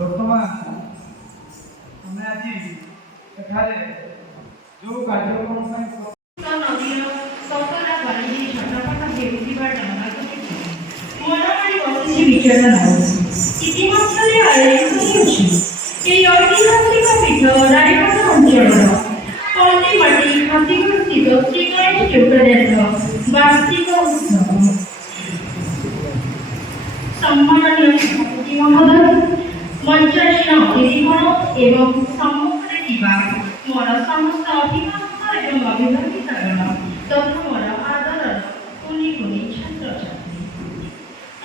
ବର୍ତ୍ତମାନ ଆମେ ଆଜି ଏଠାରେ ଯେଉଁ କାର୍ଯ୍ୟକ୍ରମ ପାଇଁ ନଦୀର ସତରା କରି ଛଟପଟ ହେଉଥିବା ଡଙ୍ଗାକୁ ଦେଖି ମନମାଡ଼ି ବସିଛି ବିଚରଣ ହେଉଛି। ଇତିହାସରେ ଆୟୋଜିତ ହେଉଛି ଏହି ଐତିହାସିକ ପୀଠ ରାୟଗଡ଼ ଅଞ୍ଚଳର ପଲ୍ଲୀମାଟି ହାତୀଗୁଡ଼ ସ୍ଥିତ ଶ୍ରୀ ଗଣେଶ ଚୌକାଦାରଙ୍କ ବାର୍ଷିକ ଉତ୍ସବ। ସମ୍ମାନନୀୟ ସଭାପତି ମହୋଦୟ, ମଞ୍ଚାସୀନ ଅତିଥିଗଣ ଏବଂ ସମ୍ମୁଖରେ ଥିବା ମୋର ସମସ୍ତ ଅଭିଭାବକ ଏବଂ ଅଭିଭାବିକାଗଣ ତଥା ମୋର ଆଦରର କୁନି କୁନି ଛାତ୍ରଛାତ୍ରୀ,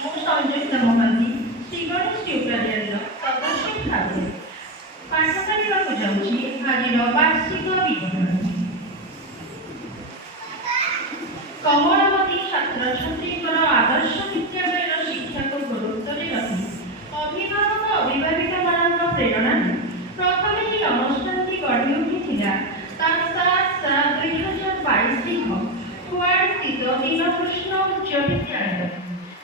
ମୁଁ ସଂଯୁକ୍ତା ମହାନ୍ତି ଶ୍ରୀ ଗଣେଶ ଚୌକାଦାରର ସଦସ୍ୟ ଭାବେ ପାଠ କରିବାକୁ ଯାଉଛି ଆଜିର ବାର୍ଷିକ ବିବରଣୀ। କମଳମତି ଛାତ୍ରଛାତ୍ରୀଙ୍କର ଆଦର୍ଶ ବିଦ୍ୟାଳୟର ଶିକ୍ଷାକୁ ଗୁରୁତ୍ୱରେ ରଖି ଅଭିଭାବକ ଅଭିଭାବିକାମାନଙ୍କ ପ୍ରେରଣାରେ ପ୍ରଥମେ ଏହି ଅନୁଷ୍ଠାନଟି ଗଢ଼ି ଉଠିଥିଲା। ତା 7/7/2022 ଖୁଆଡ଼ ସ୍ଥିତ ବିଶ୍ୱବିଦ୍ୟାଳୟ।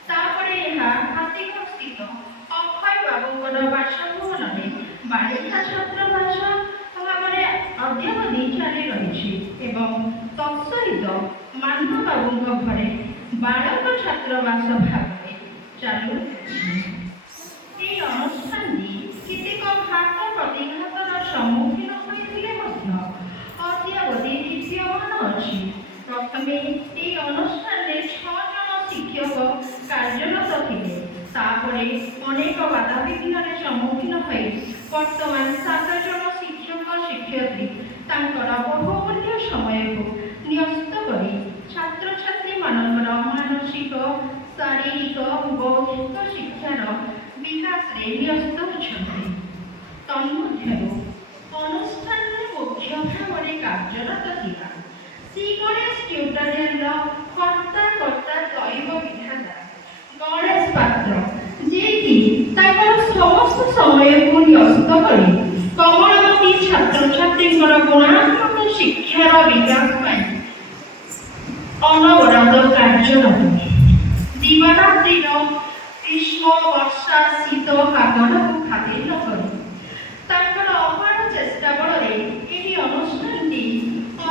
ତାପରେ ଏହା ହାତୀଗଞ୍ଜସ୍ଥିତ ଅକ୍ଷୟ ବାବୁଙ୍କର ବାସଭବନରେ ବାଳିକା ଛାତ୍ରାବାସ ଭାବରେ ଅଦ୍ୟାବଧି ଚାଲି ରହିଛି ଏବଂ ତତ୍ସହିତ ମାନବ ବାବୁଙ୍କ ଘରେ ବାଳକ ଛାତ୍ରାବାସ ଭାବରେ ଚାଲୁ ରହିଛି। এই অনুষ্ঠানটি কেତେକ ଘାତ ପ୍ରତିଘାତର ସମ୍ମୁଖୀନ ହୋଇଥିଲେ ମଧ୍ୟ ଅଦ୍ୟାବଧି ଦୀପ୍ୟମାନ ଅଛି। ପ୍ରଥମେ এই অনুষ্ঠাନରେ 6 ଜଣ ଶିକ୍ଷକ କାର୍ଯ୍ୟରତ ଥିଲେ। ତାପରେ ଅନେକ ବାଧାବିଘ୍ନରେ ସମ୍ମୁଖୀନ ହୋଇ ବର୍ତ୍ତମାନ 7 ଜଣ ଶିକ୍ଷକ ଶିକ୍ଷୟିତ୍ରୀ ତାଙ୍କର ବହୁମୂଲ୍ୟ ସମୟକୁ ନ୍ୟସ୍ତ କରି ଛାତ୍ରଛାତ୍ରୀମାନଙ୍କର ମାନସିକ ଶାରୀରିକ ବୌଦ୍ଧିକ ଶିକ୍ଷାର ବିକାଶରେ ନ୍ୟସ୍ତ ଅଛନ୍ତି। ତନ୍ମଧ୍ୟରୁ ଅନୁଷ୍ଠାନରେ ମୁଖ୍ୟ ଭାବରେ କାର୍ଯ୍ୟରତ ଥିବା ଶ୍ରୀ ଗଣେଶ ଟ୍ୟୁଟୋରିଆଲର କର୍ତ୍ତା ଦୈବ ବିଧାତା ଗଣେଶ ପାତ୍ର, ଯିଏକି ତାଙ୍କର ସମସ୍ତ ସମୟକୁ ନ୍ୟସ୍ତ କରି କମଳମତି ଛାତ୍ରଛାତ୍ରୀଙ୍କର ଗୁଣାତ୍ମକ ଶିକ୍ଷାର ବିକାଶ ପାଇଁ ଅନବରତ କାର୍ଯ୍ୟରତ। ଦିବାରାତ୍ରିର ଗ୍ରୀଷ୍ମ ବର୍ଷା ଶୀତ କାକଟକୁ ଖାତିର ନ କରି ତାଙ୍କର ଅପାର ଚେଷ୍ଟା ବଳରେ ଏହି অনুষ্ঠানটি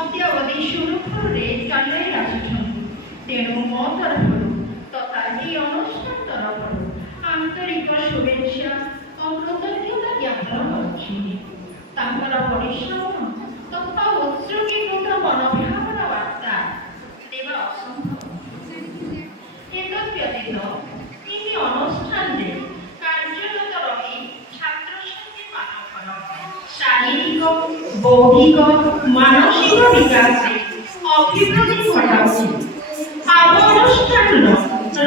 ଅଦ୍ୟାବଧି ସୁରୁଖୁରୁରେ ଚଳାଇ ଆସୁଛନ୍ତି। ତେଣୁ ମୋ ତରଫରୁ ତଥା ଏହି অনুষ্ঠাନ ତରଫରୁ ଆନ୍ତରିକ ଶୁଭେଚ୍ଛା ଓ କୃତଜ୍ଞତା ଜ୍ଞାପନ କରୁଛି। ତାଙ୍କର ପରିଶ୍ରମ ତଥା ଉତ୍ସର୍ଗୀକୃତ ମନୋଭାବର ବାର୍ତ୍ତା ଦେବା ଅସମ୍ଭବ। ଏତଦ୍ବ୍ୟତୀତ ଏହି অনুষ্ঠাନରେ କାର୍ଯ୍ୟରତ ରହି ଛାତ୍ରଛାତ୍ରୀମାନଙ୍କର ଶାରୀରିକ ବୌଦ୍ଧିକ ମାନସିକ ବିକାଶରେ ଅଭିବୃଦ୍ଧି ଘଟାଉଛି। ଆମ অনুষ্ঠাନର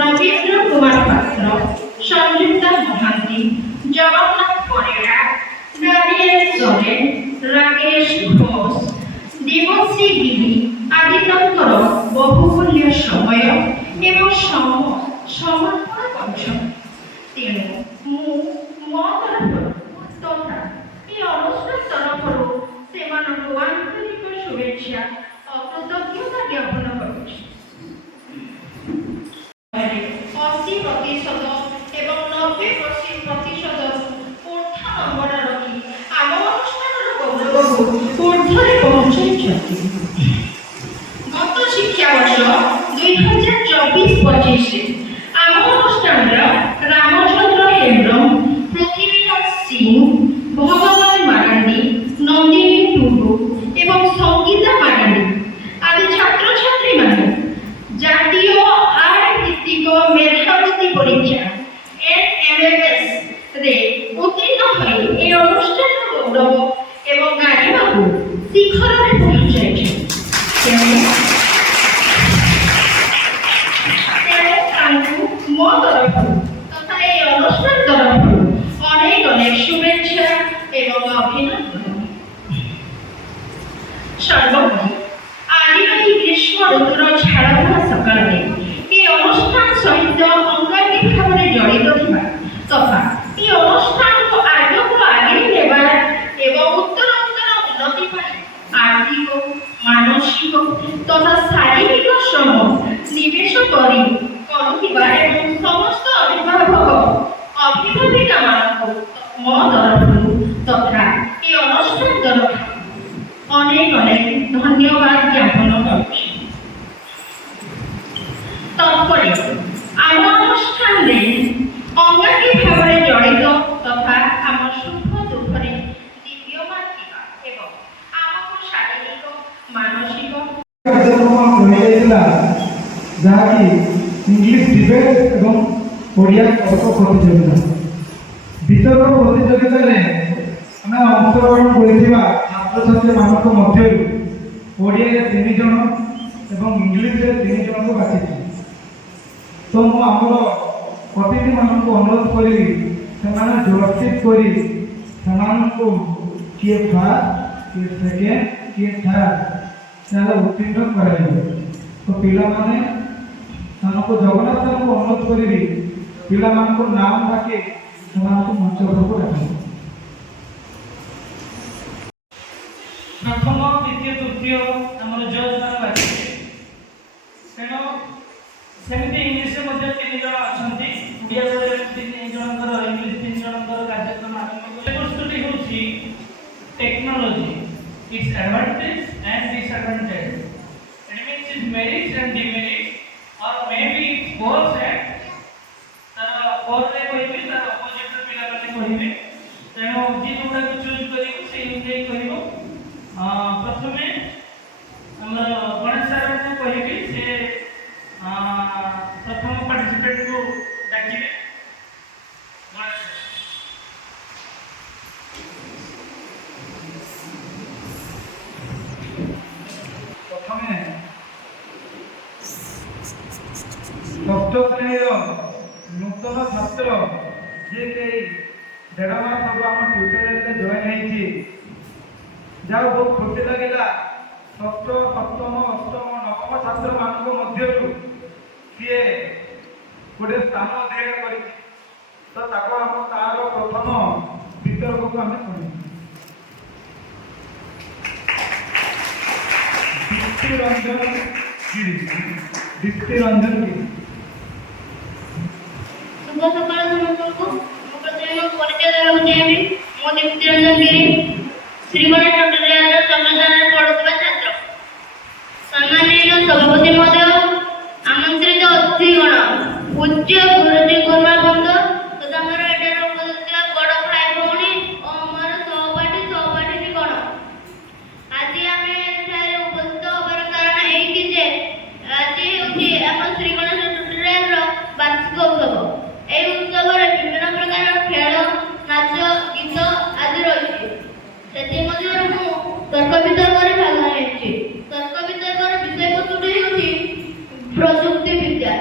ରବୀନ୍ଦ୍ର କୁମାର ପାତ୍ର, ସଂଯୁକ୍ତା ମହାନ୍ତି, ଜଗନ୍ନାଥ ପରିଡ଼ା, ଡାନିଏଲ ସରେନ, ରାକେଶ ଘୋଷ, ଦେବଶ୍ରୀ ବିବି ଆଦି ତାଙ୍କର ବହୁମୂଲ୍ୟ ସମୟ ଏବଂ ସମର୍ପଣ କରିଛନ୍ତି। ତେଣୁ ମୁଁ ମୋ ତରଫରୁ ତଥା এই অনুষ্ঠাନ ତରଫରୁ ସେମାନଙ୍କୁ ଆନ୍ତରିକ ଶୁଭେଚ୍ଛା ଓ କୃତଜ୍ଞତା ଜ୍ଞାପନ କରୁଛି। 80% ଏବଂ 90% ଉର୍ଦ୍ଧ୍ୱ ନମ୍ବର ରଖି ଆମ অনুষ্ঠাନର ଗୌରବକୁ ଊର୍ଦ୍ଧ୍ୱରେ ପହଞ୍ଚାଇଛନ୍ତି। ଗତ ଶିକ୍ଷାବର୍ଷ 2024-25ରେ ଆମ অনুষ্ঠাନର ରାମଚନ୍ଦ୍ର ହେମ୍ବ୍ରମ, ପୃଥ୍ୱୀରାଜ ସିଂ, ଭଗବାନ ମାରାଣ୍ଡି, ନନ୍ଦିନୀ ଟୁଡୁ ଏବଂ ସଙ୍ଗୀତା ମାରାଣ୍ଡି ଆଦି ଛାତ୍ରଛାତ୍ରୀମାନେ ଜାତୀୟ ଆୟ ଭିତ୍ତିକ ମେଧାବୃତ୍ତି ପରୀକ୍ଷା NMLS-ରେ ଉତ୍ତୀର୍ଣ୍ଣ ହୋଇ ଏ অনুষ্ঠাନର ଗୌରବ ଏବଂ ଗାରିମାକୁ ଶିଖରରେ ପହଞ୍ଚାଇଛନ୍ତି। ତେଣୁ ତାଙ୍କୁ ମୋ ତରଫରୁ ତଥା এই অনুষ্ঠাନ ତରଫରୁ ଅନେକ শুভেচ্ছা এবং অভিনন্দন। সর্বোপরি আলির এই গ্রীষ্ম ঋতুর ঝাড়ভরা সকালে এই অনুষ্ঠান সহিত অঙ্গাঙ্গী ভাবে জড়িত থাকা তথা এই অনুষ্ঠানକୁ ଆଗକୁ ଆଗେଇ ନେବା ଏବଂ ଉତ୍ତରୋତ୍ତର ଉନ୍ନତି ପାଇଁ ଆର୍ଥିକ ମାନସିକ ତଥା ଶାରୀରିକ ଶ୍ରମ ନିବେଶ କରି କରୁଥିବା ଏବଂ ସମସ୍ତ ଅଭିଭାବକ ଅଭିଭାବିକାମାନଙ୍କୁ ମୋ ତରଫରୁ ତଥା এই অনুষ্ঠাନ ତରଫରୁ ଅନେକ ଧନ୍ୟବାଦ ଜ୍ଞାପନ କରୁଛି। ତତ୍ପରେ ଆମ অনুষ্ঠাନରେ ଅଙ୍ଗାଙ୍ଗୀ ଭାବରେ ଜଡ଼ିତ ତଥା ଆମ ସୁଖ ଦୁଃଖରେ ଦିବ୍ୟମାନ ଥିବା ଏବଂ ଆମକୁ ଶାରୀରିକ ମାନସିକ କାର୍ଯ୍ୟକ୍ରମ ରହିଯାଇଥିଲା, ଯାହାକି ଇଂଲିଶ ଡିବେଟ୍ ଏବଂ ଓଡ଼ିଆ ତର୍କ ପ୍ରତିଯୋଗିତା। ବିତର୍କ ପ୍ରତିଯୋଗିତାରେ ଆମେ ଅଂଶଗ୍ରହଣ କରିଥିବା ଛାତ୍ରଛାତ୍ରୀମାନଙ୍କ ମଧ୍ୟରୁ ଓଡ଼ିଆରେ 3 ଜଣ ଏବଂ ଇଂଲିଶରେ 3 ଜଣଙ୍କୁ ବାଛିଛି। ତ ମୁଁ ଆମର ଅତିଥିମାନଙ୍କୁ ଅନୁରୋଧ କରିବି ସେମାନେ ଜୋରସିକ୍ କରି ସେମାନଙ୍କୁ କିଏ ଫାର୍ଷ୍ଟ, କିଏ ସେକେଣ୍ଡ, କିଏ ଥାର୍ଡ଼ ତାହେଲେ ଉତ୍ତୀର୍ଣ୍ଣ କରାଯିବ। ତ ପିଲାମାନେ ସେମାନଙ୍କୁ ଜଗନ୍ନାଥଙ୍କୁ ଅନୁରୋଧ କରିବି ପିଲାମାନଙ୍କୁ ନାମ ଡାକି ସେମାନଙ୍କୁ ମଞ୍ଚ ଉପରକୁ ଡାକିବ। ପ୍ରଥମ ଦ୍ୱିତୀୟ ତୃତୀୟ ଆମର ଜଜ୍ ମାନେ ବାଛିବେ। ତେଣୁ सेमती इंग्लिश मध्ये 3 जण अछंती ओडिया रे 3 जनकर इंग्लिश 3 जनकर कार्यक्रम आरंभ कले प्रस्तुति होची technology its advantage and disadvantage it means its merits and demerits और may be its both and तर और रे कहबी तर अपोजिट पिला माने कहबी तेनो जी जोटा चूज करियो से अनुसार करियो प्रथमे हमर गणेश सर ने कहबी से प्रथम पार्टिसिपेट को डाकिबे गणेश प्रथमे षष्ठ श्रेणीर नूतन छात्र जे के 1.5 मास हम आम ट्यूटोरियल जॉइन होइछि जहाँ बहुत खुशी लगिला षष्ठ सप्तम अष्टम नवम छात्र मान मध्य सी गोटे स्थान अधिकार कर तो आम तार प्रथम वितर्क को आम शुणु दीप्ति रंजन गिरी शुभ सकाळ समस्तଙ୍କୁ ମୁଁ ପ୍ରଥମେ ପରିଚୟ ଦେବାକୁ ଚାହିଁବି ମୁଁ ଦୀପ୍ତି ରଞ୍ଜନ ଗିରି ଶ୍ରୀମଣି ଟ୍ୟୁଟୋରିଆଲର ଚନ୍ଦ୍ରଧାରରେ ପଢୁଥିବା ଛାତ୍ର ସମ୍ମାନନୀୟ ସଭାପତି ମହୋଦୟ ଆମନ୍ତ୍ରିତ ଅତିଥିଗଣ ପୂଜ୍ୟ ଗୁରୁଜୀ ଗୁରୁମାବୃନ୍ଦ ତଥା ଆମର ଏଠାରେ ଉପସ୍ଥିତ ବଡ଼ ଭାଇ ଭଉଣୀ ଓ ଆମର ସହପାଠୀଗଣ ଆଜି ଆମେ ଏଠାରେ ଉପସ୍ଥିତ ହେବାର କାରଣ ଏହିକି ଯେ ଆଜି ହେଉଛି ଆମ ଶ୍ରୀ ଗଣେଶ ଟ୍ୟୁଟୋରିଆଲର ବାର୍ଷିକ ଉତ୍ସବ এই উৎসବରେ বিভিন্ন প্রকার খেল নাচ গীত আদি রয়েছে ସେଥିମଧ୍ୟରୁ ମୁଁ ତର୍କ ବିତର୍କରେ ଭାଗ ନେଇଛି ତର୍କ ବିତର୍କର ବିଷୟବସ୍ତୁଟି ହେଉଛି ପ୍ରଯୁକ୍ତି ବିଦ୍ୟା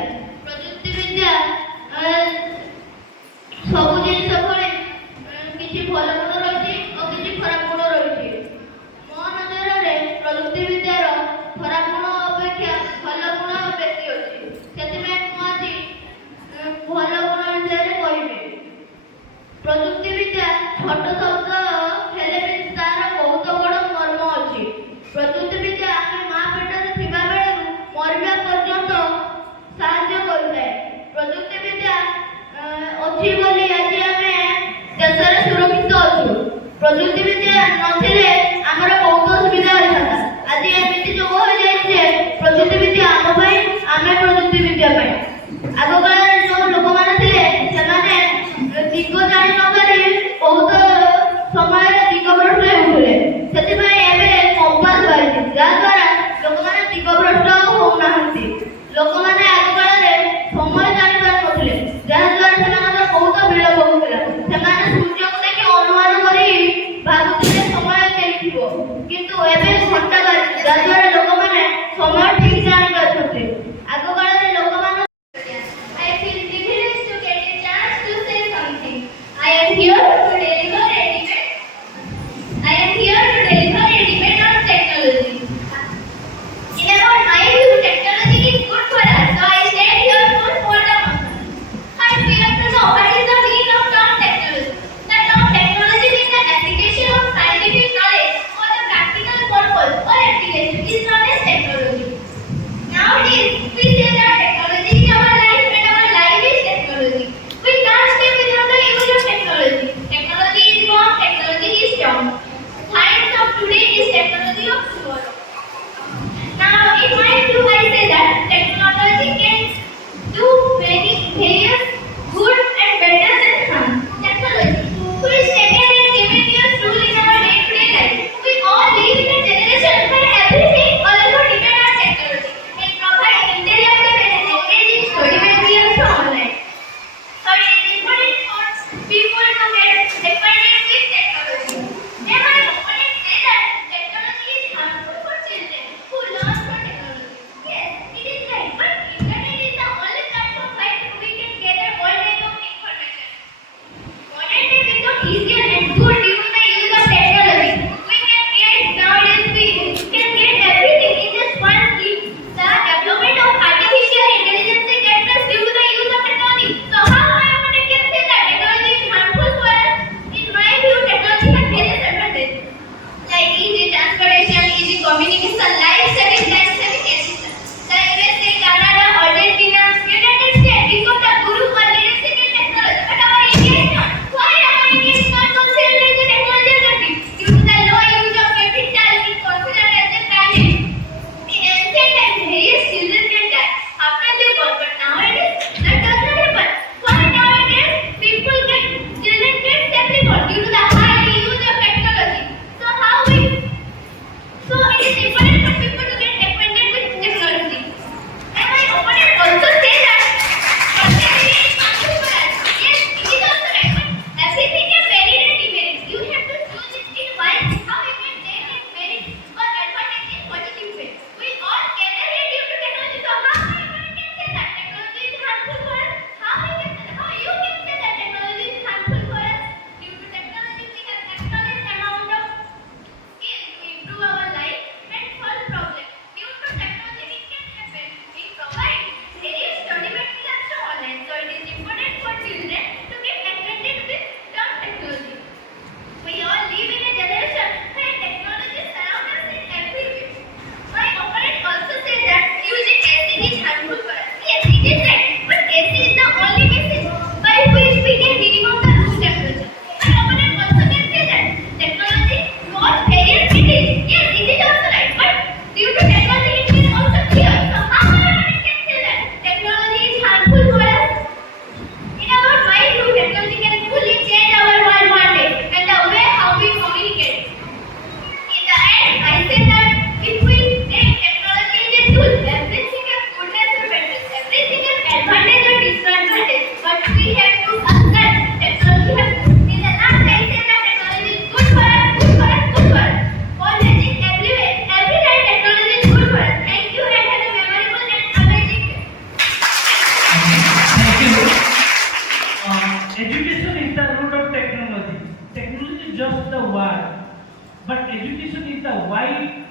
but education is the wide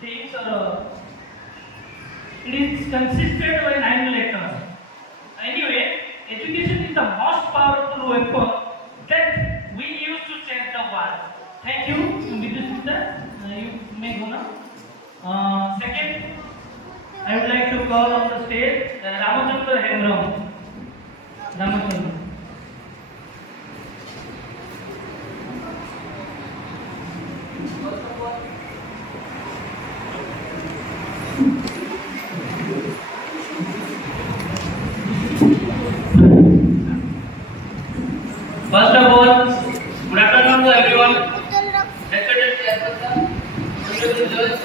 things or it is consisted by 9 letters. Anyway, education is the most powerful weapon that we use to change the world. Thank you, Vidusita. You may go now. Second, I would like to call on the stage Ramachandra Hemram. Ramachandra. First of all, good afternoon to everyone, respected chairperson, honorable judge,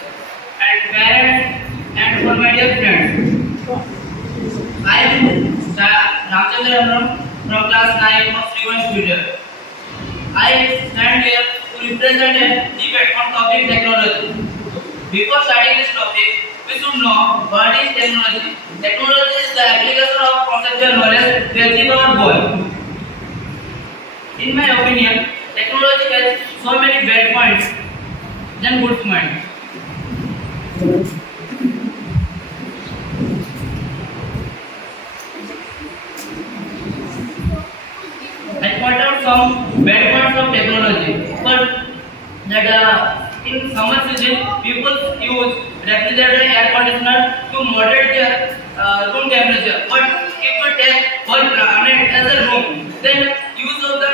and parents, and for my dear friends. I am Ramchandra Amram from class 9 of Srivan Studio. I stand here to represent a debate on topic technology. Before starting this topic, we should know what is technology. Technology is the application of conceptual knowledge to achieve our goal. In my opinion, technology has so many bad points than good points. I point out some bad points of technology. But that in summer season, people use refrigerator air conditioner to moderate their room temperature. But if you take whole planet as a room, then use of the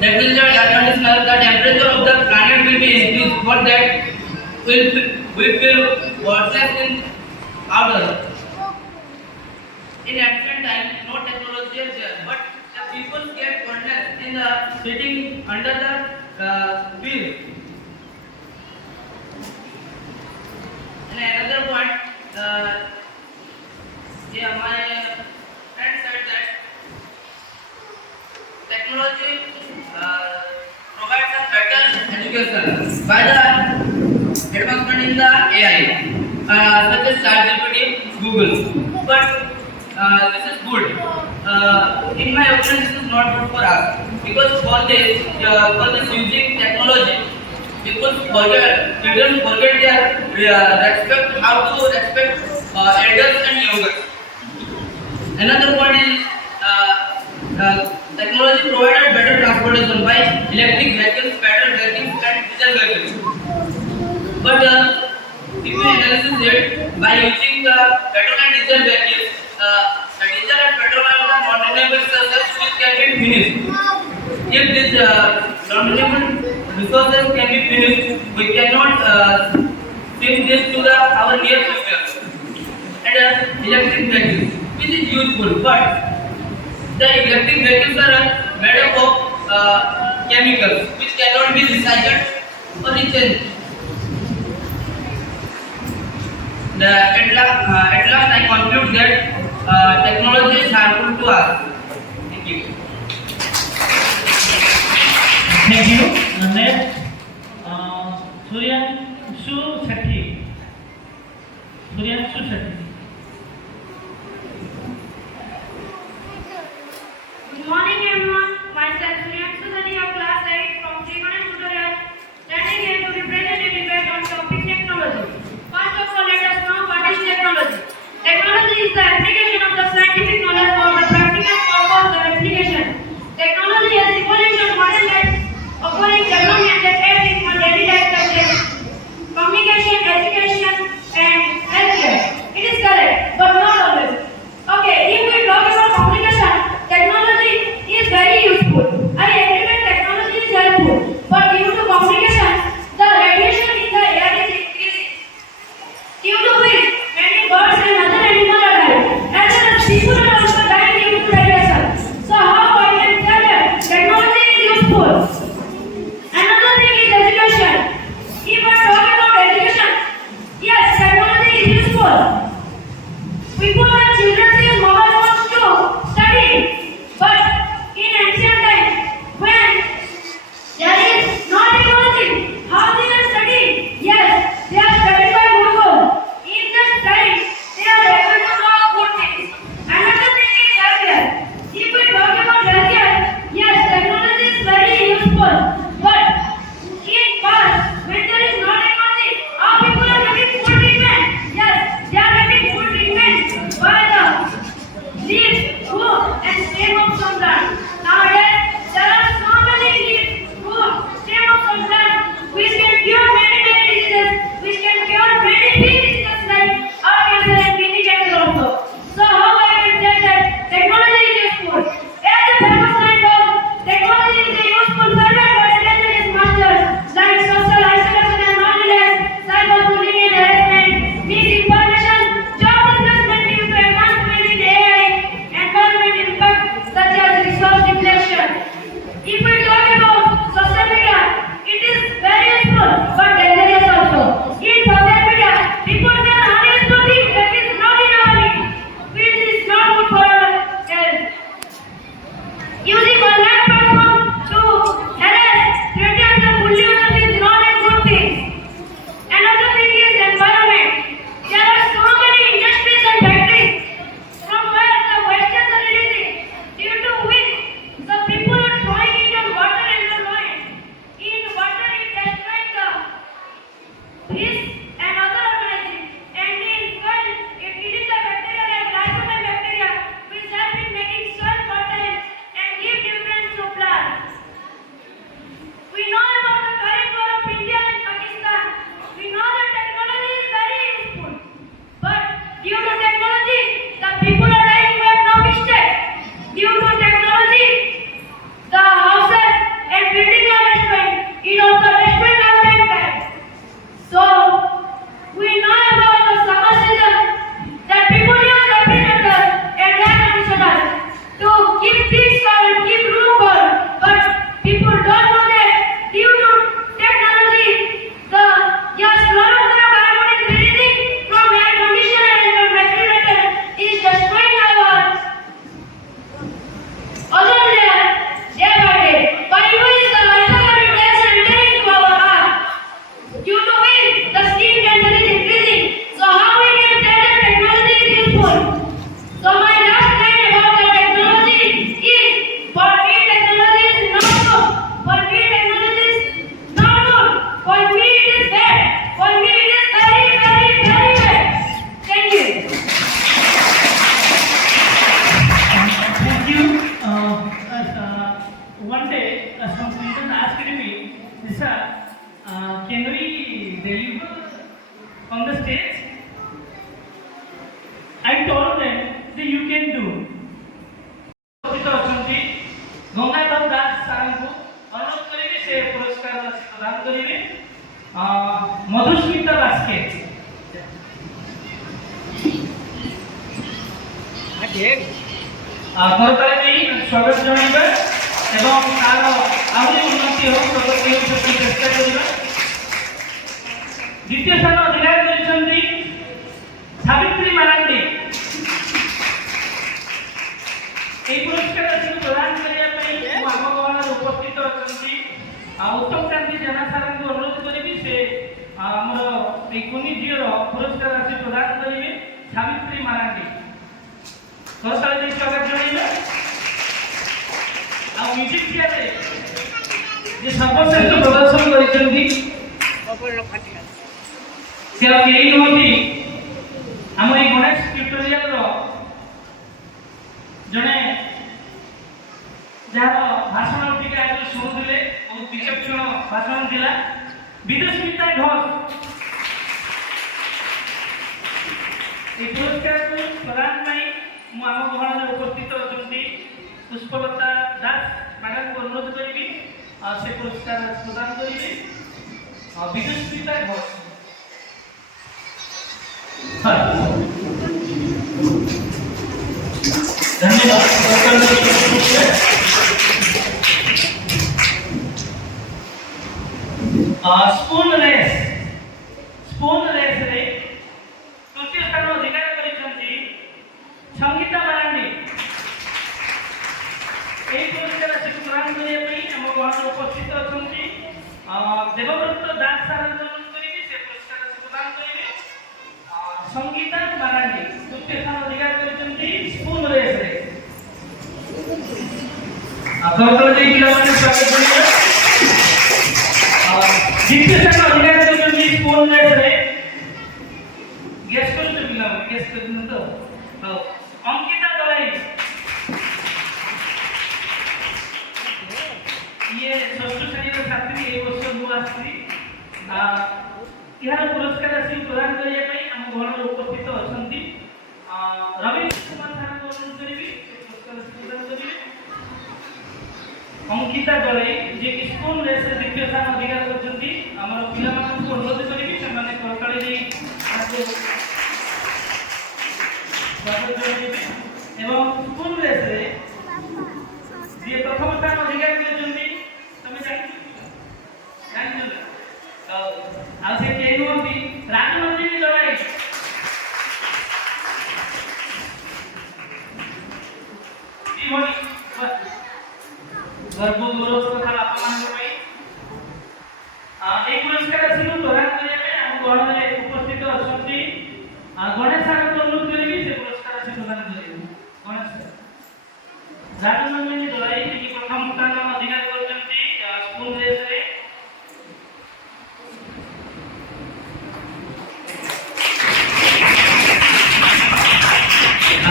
refrigerator air conditioner, the temperature of the planet will be increased. For that, we feel worsened in outer. In ancient times, no technology is there, but the people get coldness in the sitting under the trees. And another point, my friend said that technology provides a better education by the advancement in the AI, such as ChatGPT, Google. But this is good. In my opinion, this is not good for us because for this using technology, children forget their respect, how to respect elders and youngers. Another point is technology provided better transportation by electric vehicles, petrol vehicles, and diesel vehicles. But if you analyze it by using the petrol and diesel vehicles, the diesel and petrol are the non-renewable resources which can be finished. If these non-renewable resources can be finished, we cannot bring this to our near future. And electric vehicles, which is useful, but the electric vehicles are made up of chemicals which cannot be recycled or rechanged. At last, I conclude that technology is harmful to us. Thank you. Thank you. Next, Suryanshu Sethi. Suryanshu Sethi. Good morning everyone, myself Suryanshu Sethi of class 8 from Srivan Tutorial, standing here to represent a debate on topic technology. First of all, let us know what is technology. Technology is the application of the scientific knowledge for the practical purpose of application. Technology has evolved in modern life, offering development that aids in our daily life such as communication, education and healthcare. It is to technology, the people are dying with no mistake. Due to technology, the houses and buildings are destroyed. It also destroyed our lifetime. So, we know about the summer season that people use refrigerator and air conditioners to keep things cold and keep room cold. But people don't know that due to technology, the gas fluorocarbon is releasing from air conditioner and from refrigerator is destroying our ozone layer day by day. By using the ultraviolet rays entering into our earth, due to which the skin cancer is increasing. So how we can say that technology is useful? So my last line about the technology is, for me technology is not good. For me technology is not good. For me it is bad. For me it is very, very, very bad. Thank you. Thank you. One day, some students asked me, sir, can we deliver on the stage? I told them that you can do. Gangadhar दास सार को अनुरोध करेंगे से पुरस्कार प्रदान करेंगे मधुस्मिता बास्के करताली देई स्वागत जणाइबा एवं तार आहुरी उन्नति हो प्रगति हो से चेष्टा करिबा द्वितीय स्थान अधिकार करिसंती सावित्री मारांडी এই পুরস্কার আসলে প্রদান করিয়া পাই মু আম গহণার উপস্থিত অছন্তি উত্তম ক্রান্তি জেনা সারଙ୍କୁ অনুরোধ করিবি সে আমার এই কুনি ঝিওর পুরস্কার রাশি প্রদান করিবে সাবিত্রী মারান্ডি করতালি দেই স্বাগত জଣାইবে আর মিউজিক চেয়ারে যে সর্বশ্রেষ্ঠ প্রদর্শন করিছন্তি সে কেই নহতি আমার এই গণেশ টিউটোরিয়াল जड़े जार भाषण टी आज शुणुले बहुत विचक्षण भाषण था विदुस्मिता घोष ये पुरस्कार को प्रदान आम गहण उपस्थित अच्छा पुष्पलता दास मैडम को अनुरोध करी से पुरस्कार प्रदान करेंगे विदुस्मिता घोष धन्यवाद। स्पून रेस रे तृतीय स्थान अधिकार करिसंती संगीता मारांडी এই পুরস্কার আছে প্রদান করিয়া পাই আম গহণ উপস্থিত অছন্তি দেবব্রত দাস স্যার অনুরোধ করিবি সে পুরস্কার আছে প্রদান করিবে संगीता मारांडी तृतीय स्थान अधिकार करिसंती स्पून रेस रे करताली देई पिलामाने स्वागत करिबा द्वितीय स्थान अधिकार करिसंती स्पून रेस रे गेस करते पिलामाने गेस करते तो अंकिता दलाई ये षष्ठ श्रेणी छात्री ए वर्ष नु आसी यार पुरस्कार राशि प्रदान करिया पई हम गहण उपस्थित अछंती रवीश कुमार सर को अनुरोध करिबी पुरस्कार राशि प्रदान करिबे अंकिता दलाई जे कि स्कूल रेस द्वितीय स्थान अधिकार करछंती हमर पिला मान को अनुरोध करिबी से माने करताली देई आके स्वागत करिबे एवं स्कूल रेस रे जे प्रथम स्थान अधिकार करछंती तमे जानि ଆଉ ସେ କେହି ନୁହନ୍ତି ରାଜନନ୍ଦିନୀ ଦଳାଇ ଏଇଭଳି ଗର୍ବ ଗୌରବ କଥା ବାପାମାନଙ୍କ ପାଇଁ এই পুরস্কার রাশি প্রদান କରିବା ପାଇଁ ଆମ ଗହଣରେ ଉପସ୍ଥିତ ଅଛନ୍ତି ଗଣେଶ ସାରଙ୍କୁ ଅନୁରୋଧ କରିବି ସେ ପୁରସ୍କାର ରାଶି ପ୍ରଦାନ କରିବେ ଗଣେଶ ସାର ରାଜନନ୍ଦିନୀ ଦଳାଇ ଯିଏ ପ୍ରଥମ ସ୍ଥାନ ଅଧିକାର କରିଛନ୍ତି ସ୍କୁଲ ରେସରେ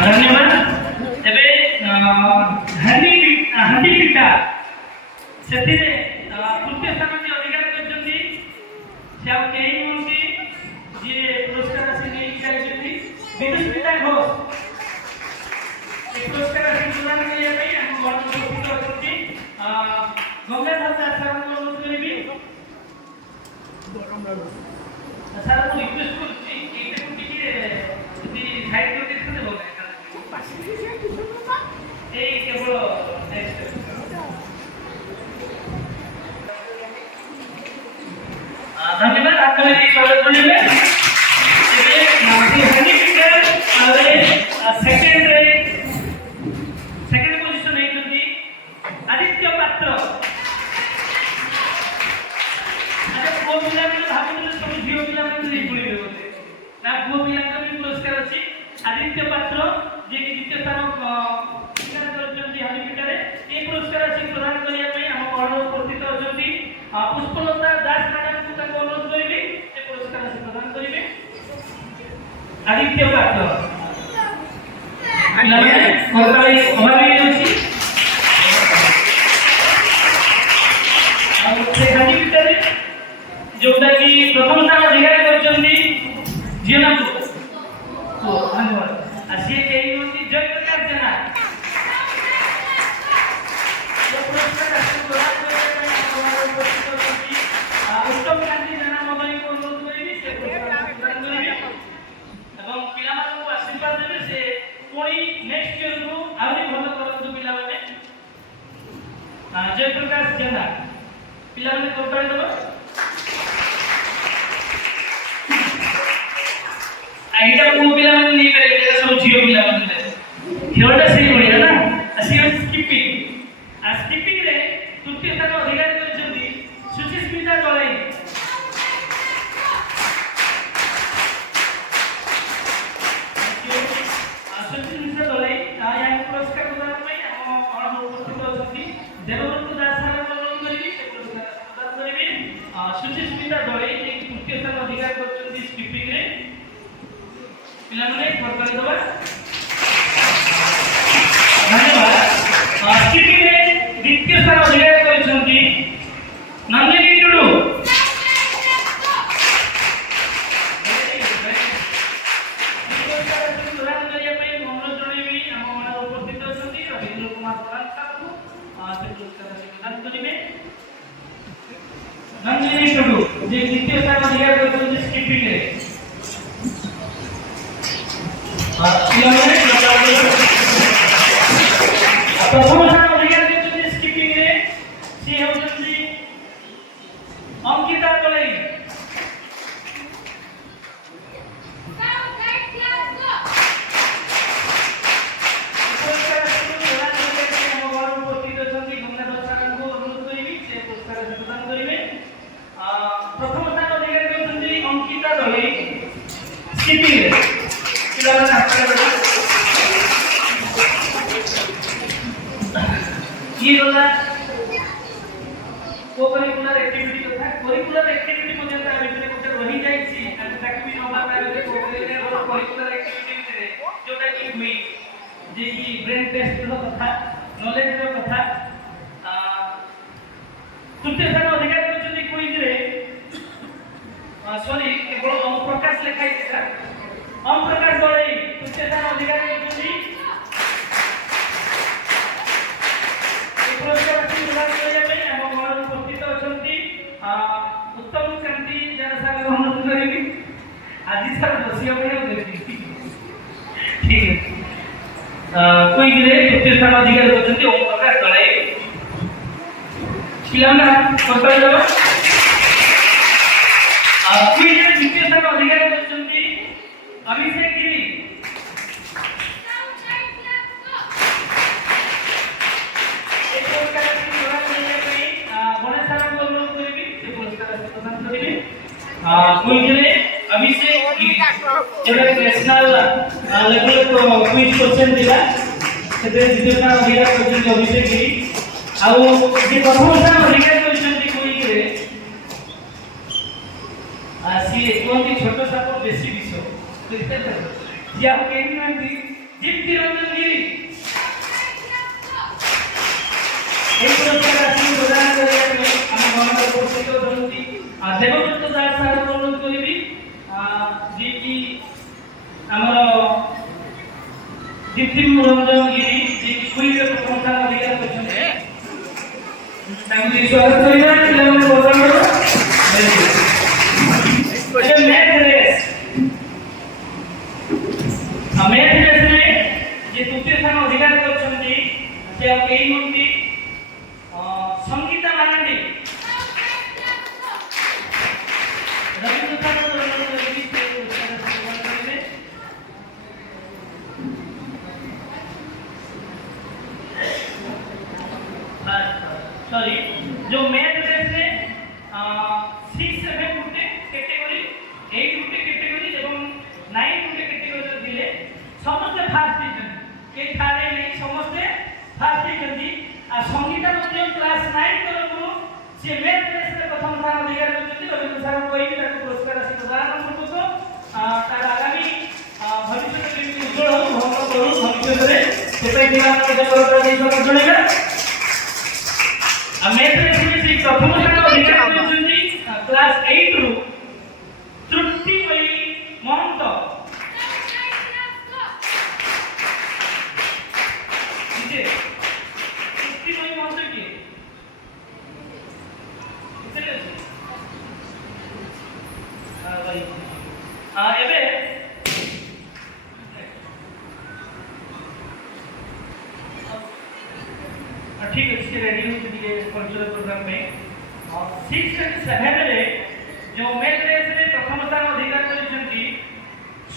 धन्यवाद। एबे हांडी पिटा सेति रे तृतीय स्थान जे अधिकार करछन्ती से केही नहुंती जे पुरस्कार राशि नै जाइछन्ती विदुस्मिता ଘୋଷ ଏ ପୁରସ୍କାର ଆସି ପ୍ରଦାନ କରିବା ପାଇଁ ଆମ ଗଣନା ଉପସ୍ଥିତ ଅଛନ୍ତି ଗଙ୍ଗାଧର ଦାସ ସାରଙ୍କୁ ଅନୁରୋଧ କରିବି। ସାର୍ ମୁଁ ରିକ୍ୱେଷ୍ଟ କରୁଛି ଏଇଟାକୁ ଟିକେ ଯଦି ସାଇଡ୍ କରିଦେଇଥାନ୍ତେ ଭଲ ହେଇଥାନ୍ତା। ଏଇ କେବଳ धन्यवाद आपको मेरी स्वागत करने में सेकंड पोजीशन नहीं आदित्य पात्र अरे पुओ पिला भाभी सब झील पिला नहीं बोलिए बोलते ना पुओ पिला भी पुरस्कार अच्छी आदित्य पात्र जे कि द्वितीय स्थान हालीपिटारे ये पुरस्कार अच्छी प्रदान करने आम गण उपस्थित अच्छा पुष्पलता दास मैडम को अनुरोध करी से पुरस्कार अच्छी प्रदान करेंगे आदित्य पात्र जोटा कि प्रथम स्थान अधिकार करछंती जेना तो धन्यवाद सी कही होती जय प्रकाश जेना उत्तम क्रांति जेना मोबाइल को अनुरोध करी से प्रदान करेंगे एवं पिला को आशीर्वाद देवे से कोई नेक्स्ट ईयर को आउरी भलो करंतु पिला माने जय प्रकाश जेना पिला माने कोटाई दबा आइटा को पिला माने नहीं करे सब झियो पिला माने खेलटा सही बढ़िया ना असी स्किपिंग आ स्किपिंग रे तृतीय स्थान अधिकार करछंती सुचिस्मिता दलाई सुचिस्मिता दलाई या पुरस्कार प्रदान में हम उपस्थित अछंती देवदत्त दास सर अनुरोध करी से पुरस्कार प्रदान करिवे सुचिस्मिता दलाई जे तृतीय स्थान अधिकार करछंती स्किपिंग रे पिला माने करताली दबा धन्यवाद स्किपिंग रे द्वितीय स्थान अधिकार करछंती नंदिनी टुडू नंदिनी टुडू जे द्वितीय स्थान अधिकार करछंती स्किपिंग रे प्रथम स्थान अधिकार करछंती स्किपिंग रे सी होछंती अंकिता कलाई प्रथम स्थान अधिकार करछंती अंकिता कलाई स्किपिंग रे पिला माने ये होला कोकरिकुलर एक्टिविटी कथा करिकुलर एक्टिविटी मध्ये ता भितर कोटे रही जाई छी आणि ताकि भी नबा पाइबे करिकुलर एक्टिविटी भितर जोटा कि हुई जे कि ब्रेन टेस्ट रो कथा नॉलेज रो कथा तृतीय स्थान अधिकार करछन्ती क्विज रे सॉरी केवल ओम प्रकाश लिखाई था ओम प्रकाश दळे तृतीय स्थान अधिकार करछन्ती पुरस्कार प्रदान करने में हम गण उपस्थित अछंती उत्तम क्रांति जन सागर अनुरोध करेंगे आज सर बसिया पे देखी ठीक है कोई रे तृतीय स्थान अधिकार करछंती ओम प्रकाश दळे पिलाना करताई दबा कोई रे तृतीय स्थान अधिकार करछंती अभिषेक गिरी अभिषेक जब नेशनल लेवल को क्विज क्वेश्चन दिला सेते द्वितीय स्थान अधिकार करछन्ती अभिषेक गिरी आउ जे प्रथम स्थान अधिकार करछन्ती क्विज रे सी कोंती छोट साप बेसी विष या केही नंदी दीप्ति रंजन गिरी एक पुरस्कार राशि प्रदान करने में हम गण उपस्थित होती देवदत्त दास सर अनुरोध करी जी कि आमर दीप्तिम रंजन गिरी जे क्विज प्रथम स्थान अधिकार करछन्ते तांको स्वागत करिबा पिलाମାନେ ପ୍ରୋଗ୍ରାମ रो मैथ रेस रे जे तृतीय स्थान अधिकार करछन्ते से अब केही नंती संगीता मानंदी रविंद्र ठाकुर सॉरी जो मैथ रेस रे 6 7 गुटे कैटेगरी 8 गुटे कैटेगरी एवं 9 गुटे कैटेगरी दिले समस्त फास्ट डिवीजन के थारे नहीं समस्त फास्ट डिवीजन आ संगीता मध्य क्लास 9 तरफ से मैथ रेस रे प्रथम स्थान अधिकार करछथि रविंद्र सर कोई भी ताको पुरस्कार राशि प्रदान करतो तार आगामी भविष्य केମିତି उज्जवल हो भवन करू भविष्य रे सेटा दिवान के जरूरत नहीं सब जणेगा मैथ रेस में से प्रथम स्थान अधिकार करछथि क्लास 8 रु तृप्ति वही महंत ठीक है तृप्ति वही महंत की चले भाई एबे ठीक है रेडी हो चुकी कल्चरल प्रोग्राम में 6 एंड 7 रे जो मैथ रेस रे प्रथम स्थान अधिकार करिसेंती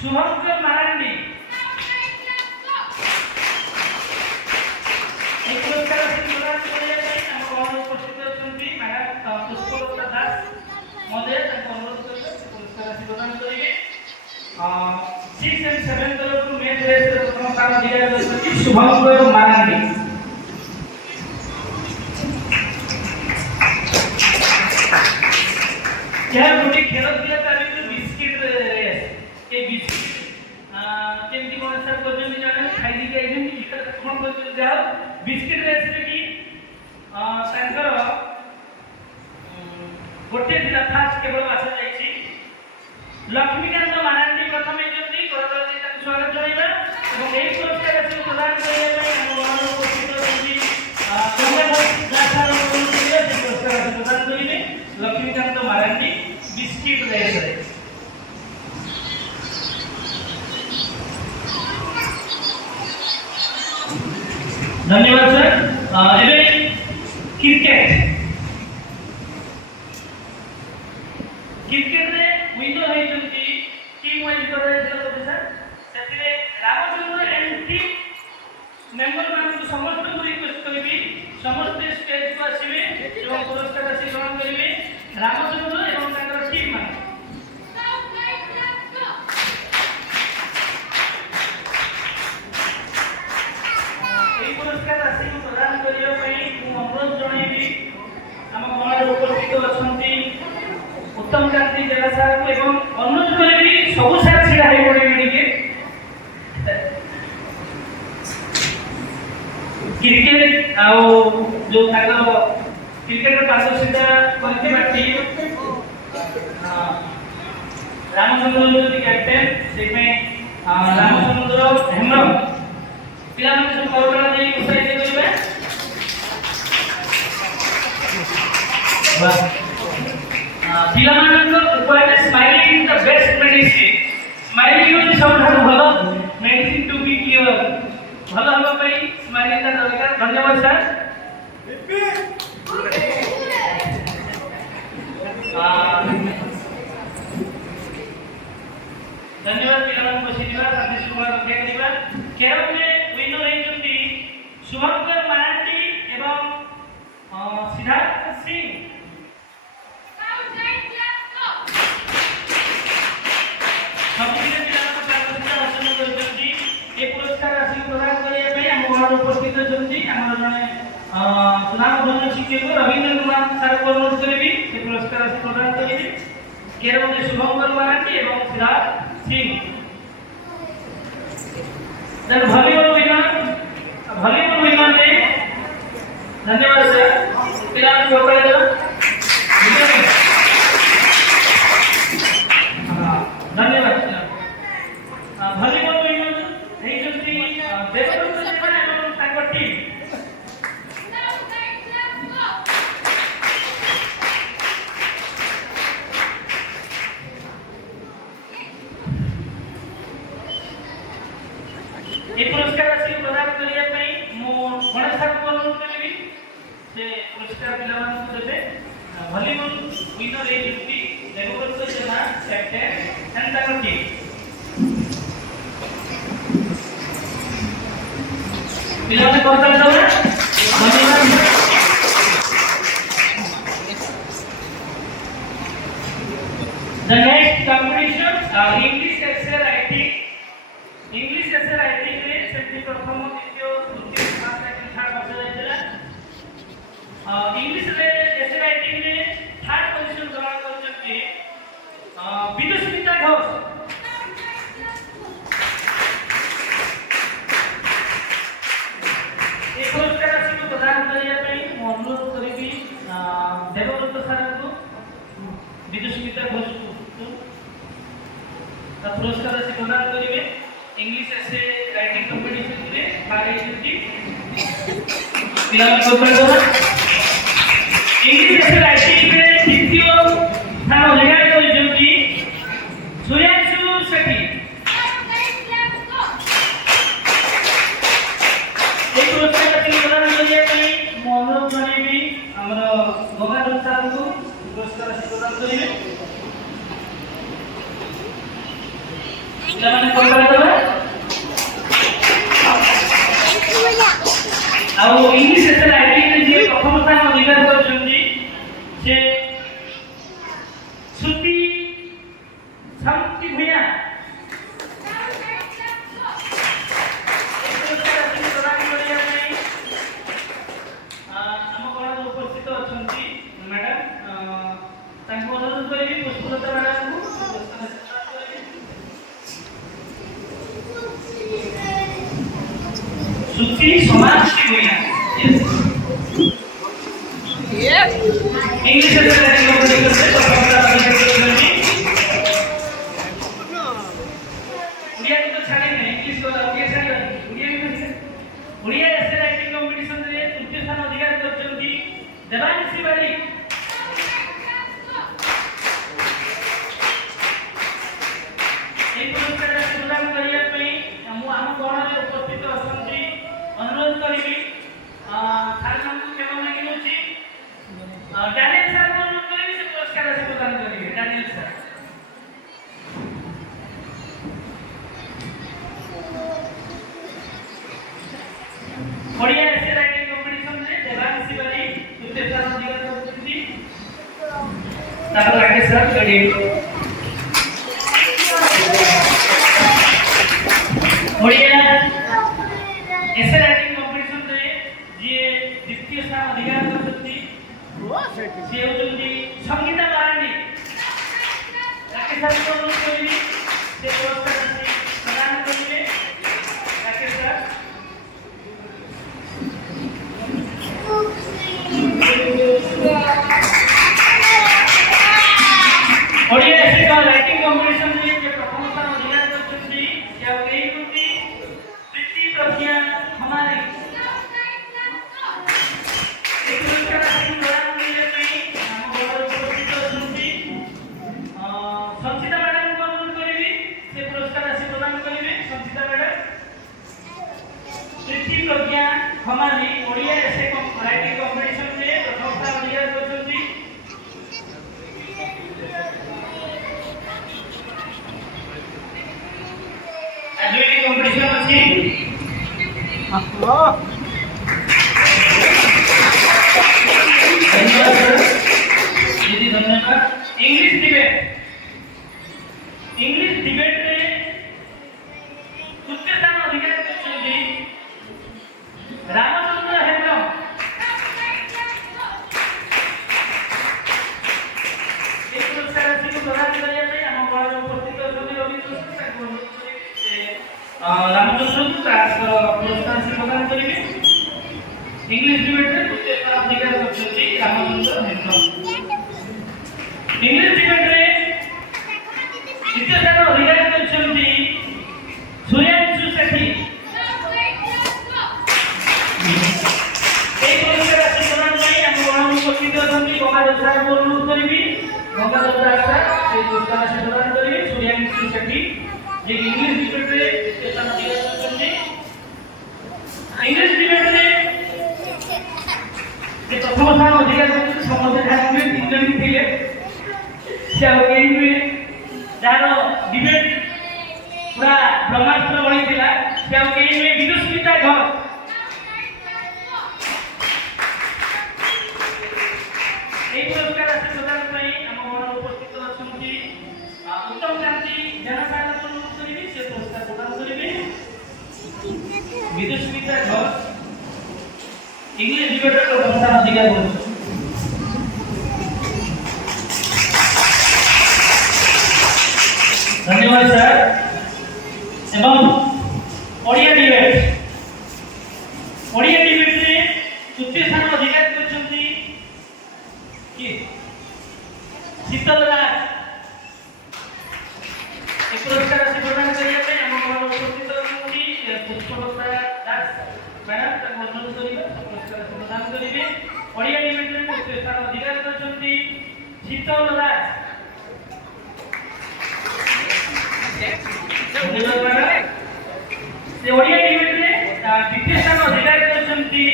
शुभंकर मारांडी एक पुरस्कार से प्रदान करिया ପାଇଁ ଆମ ଗହଣ ଉପସ୍ଥିତ ଅଛନ୍ତି ମ୍ୟାଡାମ ପୁଷ୍ପଲତା ଦାସ ମହୋଦୟ ତାଙ୍କ ଅନୁରୋଧ କରିବେ ପୁରସ୍କାର से प्रदान करिवे 6 एंड 7 तरफ मैथ रेस रे प्रथम स्थान अधिकार करिसेंती शुभंकर मारांडी क्या गोटे खेल दिया तार बिस्किट रेस ए बिस्किट केमती कोन सर करजनी जाने खाई दी जाई जेमती बिस्किट कोन कर जाओ बिस्किट रेस रे की तांकर गोटे दिला फास्ट केवल बाछा जाईची लक्ष्मीकांत मारांडी प्रथम एजंती करदल जी तांको स्वागत जणाइबा एवं एई पुरस्कार राशि प्रदान करिया ପାଇଁ हम गहण उपस्थित होती धन्यवाद दासार अनुरोध करिया से पुरस्कार राशि प्रदान करिवे लक्ष्मीकांत मारांडी बिस्किट रेस रे धन्यवाद सर एबे क्रिकेट रे विनर होइचंती टीम वाइज करे दिला सर सेतिरे रामचंद्र एंड टीम मेंबर मान समस्त को रिक्वेस्ट करबी समस्त स्टेज को आसीबे एवं पुरस्कार राशि ग्रहण करिवे रामचंद्र एवं तांकर टीम मान এই পুরস্কার রাশি প্রদান করিয়া ପାଇଁ ମୁଁ ଅନୁରୋଧ ଜଣାଇବି ଆମ ଗଣରେ ଉପସ୍ଥିତ ଅଛନ୍ତି उत्तम क्रांति जगह सार को एवं अनुरोध करिବି ସବୁ ସାର ଛିଡ଼ା ହେଇ ପଡ଼ିବେ ଟିକେ क्रिकेट आउ जो ताकर क्रिकेट रे पार्टिसिपेट करथिबा टीम रामचंद्र जो कैप्टन से में रामचंद्र हेमरम पिला मन सब करकरा दे उत्साहित करिवे वाह पिला मन को उपाय smiling is the best medicine smiling is सबठारु भलो मेडिसिन टू बी क्योर भलो हबा पई स्माइलिंग दा दरकार धन्यवाद सर धन्यवाद पिलामान बसिदिबा शांति सुमा रक्षा करिबा केरम में विनर होइचंती शुभंकर मारांडी एवं सिद्धार्थ सिंह सबसे पिलामान प्रार्थना अर्चना करचंती ए पुरस्कार राशि प्रदान करिया ପାଇଁ ଆମ ଘର ଉପସ୍ଥିତ ଅଛନ୍ତି ଆମର ଜଣେ सुनामधन्य शिक्षक रविंद्र कुमार सर को अनुरोध करेंगे से पुरस्कार राशि प्रदान करेंगे केरल में शुभंकर मारांडी एवं Siddharth Singh then volleyball winner ने धन्यवाद सर पिला को पकड़ दो धन्यवाद वॉलीबॉल विनर है जंती এই পুরস্কার রাশি প্রদান করিয়া পাই মু গণেশ ঠাকুর অনুরোধ করিবি যে পুরস্কার পিলাମାନଙ୍କୁ দেবে ভলিবল উইନর এই ব্যক্তি দেবব্রত জେନା ক্যাপ্টেন এন্ড ତାଙ୍କ টিম ପିଲାମାନେ କରିଦେଲେ ସବୁ ଧନ୍ୟବାଦ। The next competition English essay writing रे सेठी प्रथम द्वितीय तृतीय फास्ट थर्ड बचा जायଥିଲା इंग्लिश रे essay writing रे थर्ड पोजीशन ग्रहण करछथि विदुस्मिता घोष। এই পুরস্কার রাশি প্রদান করিয়া পাই ମୁଁ ଅନୁରୋଧ କରିବି ଦେବବ୍ରତ ସାରଙ୍କୁ विदुस्मिता घोष को पुरस्कार राशि प्रदान करेंगे। इंग्लिश एसे राइटिंग कंपटीशन रे भाग लेती पिला को प्रदान इंग्लिश एसे राइटिंग रे द्वितीय स्थान अधिकार करछथि सुयांशु सेठी। এই পুরস্কার রাশি প্রদান করিয়া পাই ମୁଁ ଅନୁରୋଧ କରିବି ଆମର গঙ্গাধর ସାରଙ୍କୁ पुरस्कार राशि प्रदान करेंगे। पिलाମାନେ କରିପାରିବେ ଆଉ इंग्लिश एसे राइटिंग रे जे प्रथम स्थान अधिकार करछन्ती से श्रुति शांति भैया पुरस्कार राशि प्रदान करिया नै हम कोन उपस्थित अछन्ती मैडम तांको अनुरोध करिबी पुष्पलता मैडम को पुरस्कार राशि प्रदान करिबी। श्रुति समाज की भैया इंग्लिश एसे राइटिंग कंपटीशन से प्रथम अधिकार करछन्ती उड़िया को तो छाड़े नहीं इंग्लिश को उड़िया छाड़े उड़िया एसे राइटिंग कंपटीशन रे तृतीय स्थान अधिकार करछन्ती देवांशी बारी। এই পুরস্কার রাশি প্রদান করিয়া পাই ମୁଁ ଆମ ଗଣରେ ଉପସ୍ଥିତ ଅଛନ୍ତି ଅନୁରୋଧ କରିବି ସାର୍ ମାନଙ୍କୁ କେବଳ ଲାଗି ହେଉଛି ଡାନିଏଲ ସାର୍ ଅନୁରୋଧ କରିବି ସେ ପୁରସ୍କାର ରାଶି ପ୍ରଦାନ କରିବେ। ଡାନିଏଲ ସାର୍ ଓଡ଼ିଆ ଏସେ ରାଇଟିଂ କମ୍ପିଟିସନ ରେ ଦେବାଂଶୀ ବାରି ତୃତୀୟ ସ୍ଥାନ ଅଧିକାର କରିଛନ୍ତି। ତାପରେ ରାକେଶ ସାର୍ ରେଡି ଓଡ଼ିଆ एसे राइटिंग कंपटीशन रे जे द्वितीय स्थान अधिकार करछथि से होउछन्ति संगीता मारांडी। राकेश सर को अनुरोध करिबी से पुरस्कार राशि प्रदान करिवे। Rakesh sir Odia essay writing competition रे जे प्रथम स्थान अधिकार करछथि से केही कोटी प्रीति प्रज्ञा हमारी एक पुरस्कार राशि प्रदान करिया पई हम बड़ उपस्थित अछंती संचिता मैडम को अनुरोध करिबी से पुरस्कार राशि प्रदान करिवे। संचिता मैडम प्रीति प्रज्ञा हमारी ओडिया एसे राइटिंग कंपटीशन रे प्रथम स्थान अधिकार करछंती। दुईटी कंपटीशन अछि धन्यवाद दीदी धन्यवाद। इंग्लिश डिबेट रे तृतीय स्थान अधिकार करछन्ती रामचंद्र हेम्ब्रम। ए पुरस्कार राशि प्रदान करिया पई हम बड़ उपस्थित अछन्ती रविंद्र सार को रामचंद्र पुरस्कार से प्रदान करेंगे। इंग्लिश डिबेट में तृतीय स्थान अधिकार करछन्ती रामचंद्र हेम्ब्रम। इंग्लिश डिबेट में तृतीय स्थान अधिकार करछन्ती सुयांशु सेठी। एक पुरस्कार राशि प्रदान करी हम गण उपस्थित अछन्ती गंगाधर सार को अनुरोध करिबी। गंगाधर सार से पुरस्कार राशि प्रदान करिबे सुयांशु सेठी जे इंग्लिश डिबेट रे तृतीय स्थान अधिकार करछन्ती। प्रथम स्थान अधिकार करते समस्त ध्यान में 3 जन थिले से और केही में जारो डिबेट पूरा ब्रह्मास्त्र बनी थिला से और केही में विदुस्मिता घर এই পুরস্কার আছে প্রদান ପାଇଁ ଆମ ଘର ଉପସ୍ଥିତ ଅଛନ୍ତି उत्तम क्रांति जनसाधारण प्रमुख କରିବେ ସେ ପୁରସ୍କାର ପ୍ରଦାନ କରିବେ विदुस्मिता घर इंग्लिश डिबेटर को प्रथम अधिकार କରୁଛନ୍ତି धन्यवाद सर एवं ओडिया डिबेट रे तृतीय स्थान अधिकार करछंती कि शीतल राज एक पुरस्कार से प्रदान करिया पे हम घर उपस्थित अछंती पुष्पलता दास मैडम तक अनुरोध करिबा पुरस्कार से प्रदान करिवे ओडिया डिबेट रे तृतीय स्थान अधिकार करछंती शीतल राज से ओडिया डिबेट रे द्वितीय स्थान अधिकार करछंती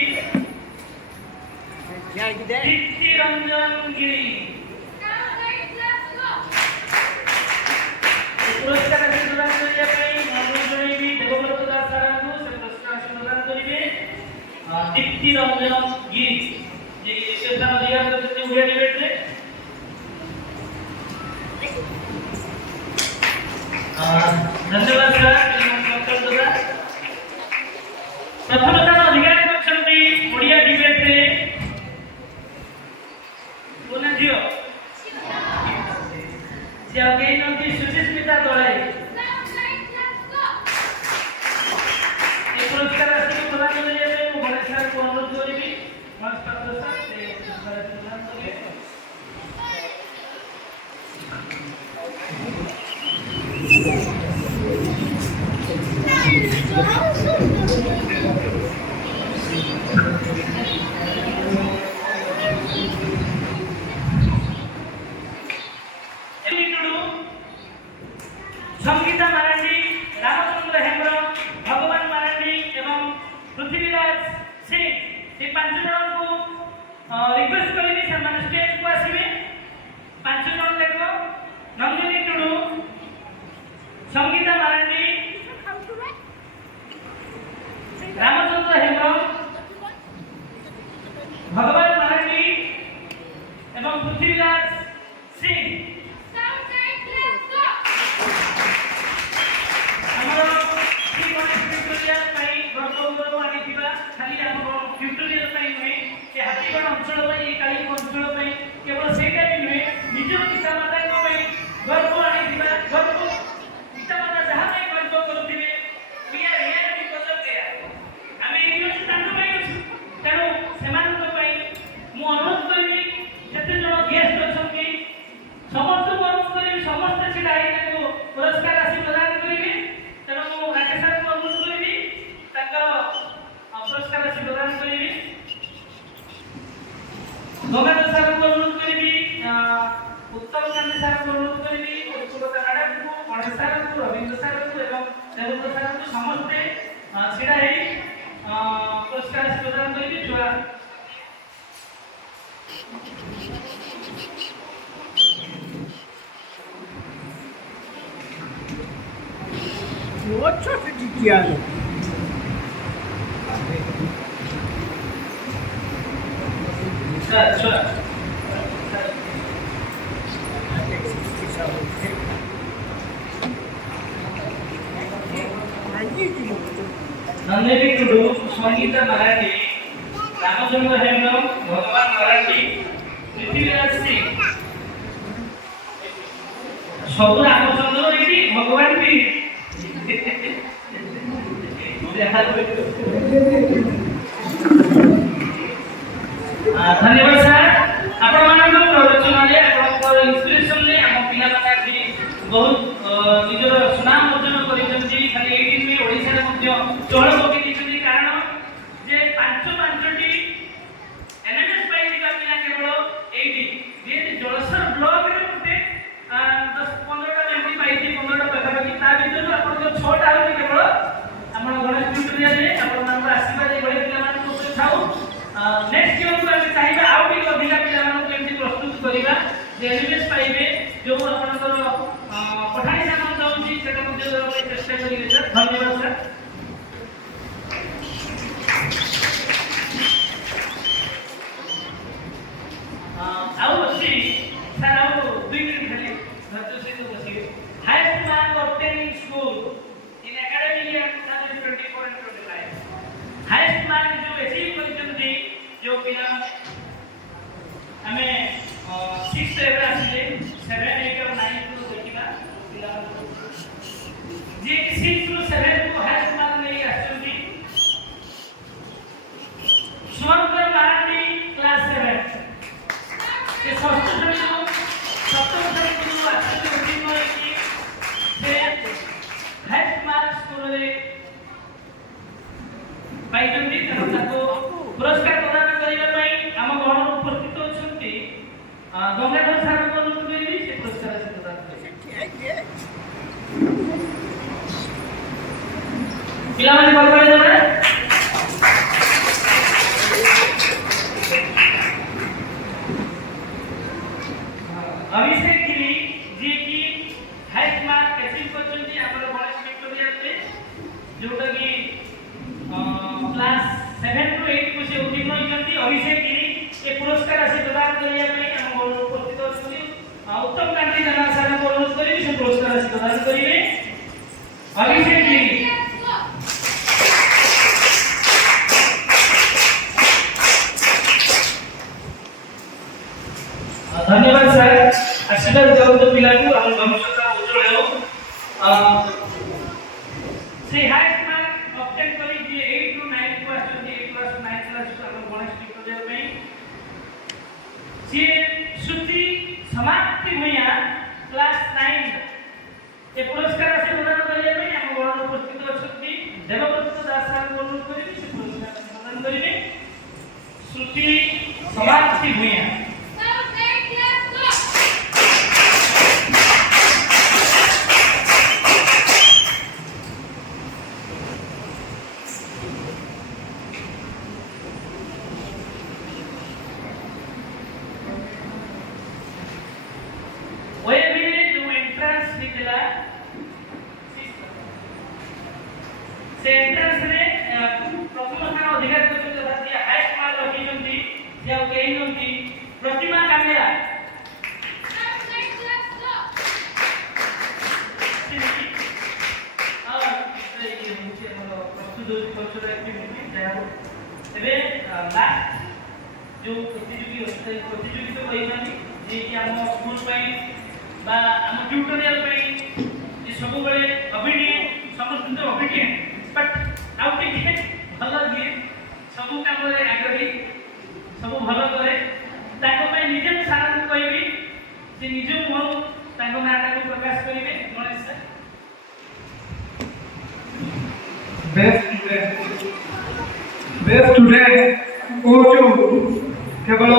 दीप्ति रंजन गिरी पुरस्कार से प्रदान करिया पई अनुरोध करिबी देवव्रत दास सारंगु से पुरस्कार से प्रदान करिवे दीप्ति रंजन गिरी जे द्वितीय स्थान अधिकार करछंती ओडिया डिबेट रे धन्यवाद सर प्रथम स्थान अधिकार करछंती ओडिया डिबेट रे बोला जियो से आगे नंदी सुचिस्मिता दळे ए पुरस्कार राशि प्रदान करिया पे मो गणेश सर को अनुरोध करिबी मंच पात्र सर से पुरस्कार प्रदान करिए संगीता मारांडी रामचंद्र हेम्ब्रम भगवान मारांडी एवं पृथ्वीराज सिंह ये 5 जन को रिक्वेस्ट करेंगे सम्मान स्टेज को आसीबे 5 जन देखो नंदिनी टुडू संगीता मारांडी रामचंद्र हेम्ब्रम भगवान मारांडी एवं पृथ्वीराज सिंह हाथीगढ़ अंचल काली अंचल केवल से नुहे निज पिता माता गर्व आनी गर्व पिता माता जहाँ गर्व करुवे आम तेणु से अनुरोध करी जिते जन गेस्ट अच्छा समस्त को अनुरोध करी समस्त छिड़ा पुरस्कार राशि प्रदान करेंगे तेणु राकेश सर को अनुरोध करी पुरस्कार राशि प्रदान करेंगे गंगाधर सर को अनुरोध करी उत्तम चंद्र सर को अनुरोध करी सुगता मैडम को गणेश सर को रविंद्र सर को एवं देवेंद्र सर को समस्ते छिड़ा पुरस्कार प्रदान करी छुआ अच्छा से किया अच्छा नंदिनी टुडू संगीता मराठी रामचंद्र हेम्ब्रम भगवान मराठी पृथ्वीराज सिंह सब रामचंद्र रेड्डी भगवान भी धन्यवाद सर आपण मानक प्रवचन आपण इंस्पिरेशन ने हम पिला माने बहुत निजर सुनाम अर्जन करिसंती खाली 18 में ओडिसा रे मध्य चोळ पके दिसती कारण जे 5टी एनएमएस पाई दिका पिला केवल 80 जे जलसर ब्लॉक रे उठे 10-15टा एमपी पाइती 15टा पाखापाखि ता भीतर आपण 6टा होती केवल आपण गणेश ट्यूटोरियल रे आपण मान आशीर्वाद ए बळे पिला मान को थाउ नेक्स्ट ईयर को हम चाहिए एमबीबीएस पाइबे जो आपनकर पठाई सामान दउची सेटा मध्ये देबा ପାଇଁ ଚେଷ୍ଟା କରିବେ सर धन्यवाद सर ଆଉ ଅଛି सर ଆଉ 2 मिनिट खाली धैर्य सहित बसिए highest mark obtained in school in academic year 2024 and 25 highest mark जो अचीव करछन्ती जो पिला हमें 6 एवरा आसीले 7 8 और 9 को देखिबा पिला जे 6 ରୁ 7 को हाईएस्ट मार्क नहीं आछन्ती शुभंकर मारांडी क्लास 7 ये षष्ठ श्रेणी को सप्तम श्रेणी को आछन्ती उत्तीर्ण होइकी से हाईएस्ट मार्क स्कूल रे पाइछन्ती तेणु ताको पुरस्कार प्रदान करिबा पई हम गण उपस्थित अछन्ती गंगाधर सार को अनुरोध करिबी से पुरस्कार से प्रदान करिबे पिला माने बलबाई देबे अभिषेक गिरी जी की हाईएस्ट मार्क अचीव करछन्ती हमर गणेश विक्टोरिया रे जोटा की क्लास 7 टू 8 को से उत्तीर्ण होइछन्ती अभिषेक गिरी ए पुरस्कार से प्रदान करिया पई हम गण उपस्थित अछन्ती उत्तम कांति जना सारा को अनुरोध करिबी से पुरस्कार से प्रदान करिवे अभिषेक गिरी धन्यवाद सर आशीर्वाद देवतो पिला को हम भविष्य का उज्जवल हो से हाईएस्ट मार्क ऑब्टेन करी जे 8 टू 9 क्लास जो 8 क्लास 9 क्लास को हम गणेश विक्टोरिया में जे श्रुति समाप्ति भैया क्लास 9 ए पुरस्कार से प्रदान करिया में हम गण उपस्थित अछती देवव्रत दास सर को अनुरोध करी से पुरस्कार प्रदान करिवे श्रुति समाप्ति भैया से एंट्रेंस रे प्रथम स्थान अधिकार करते जे हाईएस्ट मार्क रखिसंती जे केइनंती प्रतिमा कामेरा एबे लास्ट जो प्रतियोगी तो कहिसंती जे कि हम स्कूल पई बा हम ट्यूटोरियल पई जे सब बेले अभिनय समस्त अभिनय बट आउ टिके भल दिए सब काम रे आग्रही सब भल करे ताको पई निजे सारा को कहबी से निजे मोर ताको नाटा को प्रकाश करिवे गणेश सर बेस्ट स्टूडेंट कोचु केवल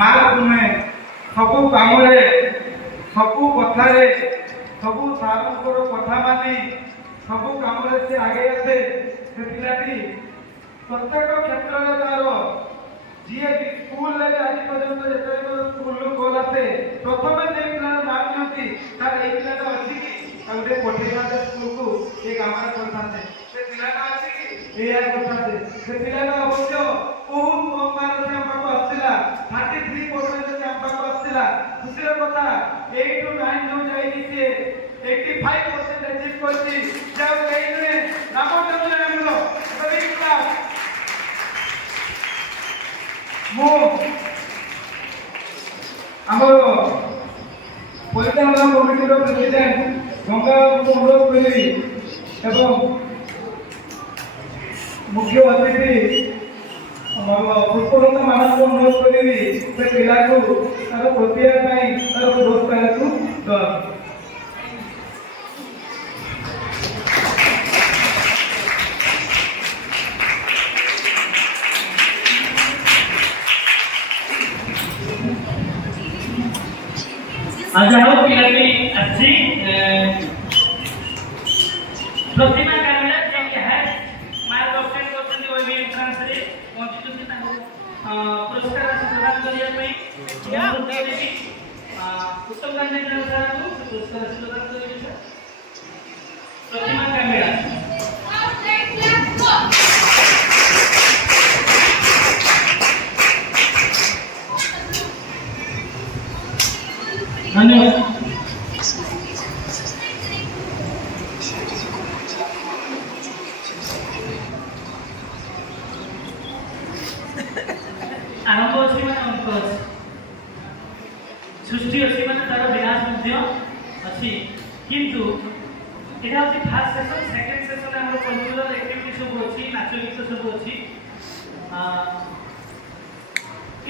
मार्क में सबु काम रे सबु कथा रे सबु सारंकर कथा मानी सबु काम रे से आगे आसे से पिलाटी प्रत्येक क्षेत्र रे तार जी स्कूल ले आज पर्यंत जेते स्कूल लो कॉल आसे प्रथम जे पिला नाम नती तार ए पिलाटा अछि कि ताउटे पठेवा स्कूल को ए काम रे करथाते से पिलाटा अछि कि ए आ करथाते से पिलाटा अवश्य बहुत कम मार्क से हम पाको आसिला 33% से हम पाको आसिला दूसरा कथा 8 टू 9 नो जाई कि 85% अचीव करछि जाओ कहिने नाम चले हमरो सभी क्लास मो हमरो परिचालन कमिटी रो प्रेसिडेंट गंगा को अनुरोध करी एवं मुख्य अतिथि पुष्पलता मानव को अनुरोध करी से पिला को तार प्रतिभा पई तार पुरस्कार को द आज हम पिला की अच्छी प्रतिमा कामेरा जे कि है मार्क ऑप्शन करछन ओइ भी एंट्रेंस रे पहुंची छथि ताको पुरस्कार से प्रदान करिया पई अनुरोध देबी उत्तम गांधी जन को पुरस्कार प्रदान करेंगे प्रतिमा कैमेरा धन्यवाद। आरंभ अच्छी मैंने अंक अच्छी सृष्टि अच्छी मैंने तार विनाश अच्छी किंतु यहाँ हूँ फास्ट सेसन सेकेंड सेसन आम कल्चरल एक्टिविटी सब अच्छी नाच गीत सब अच्छी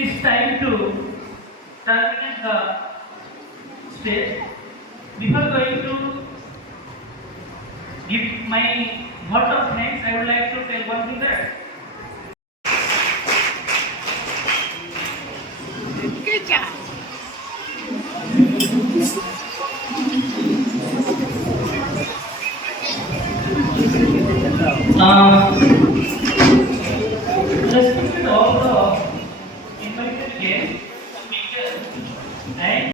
it's time to terminate the stage before going to give my vote of thanks I would like to tell one thing that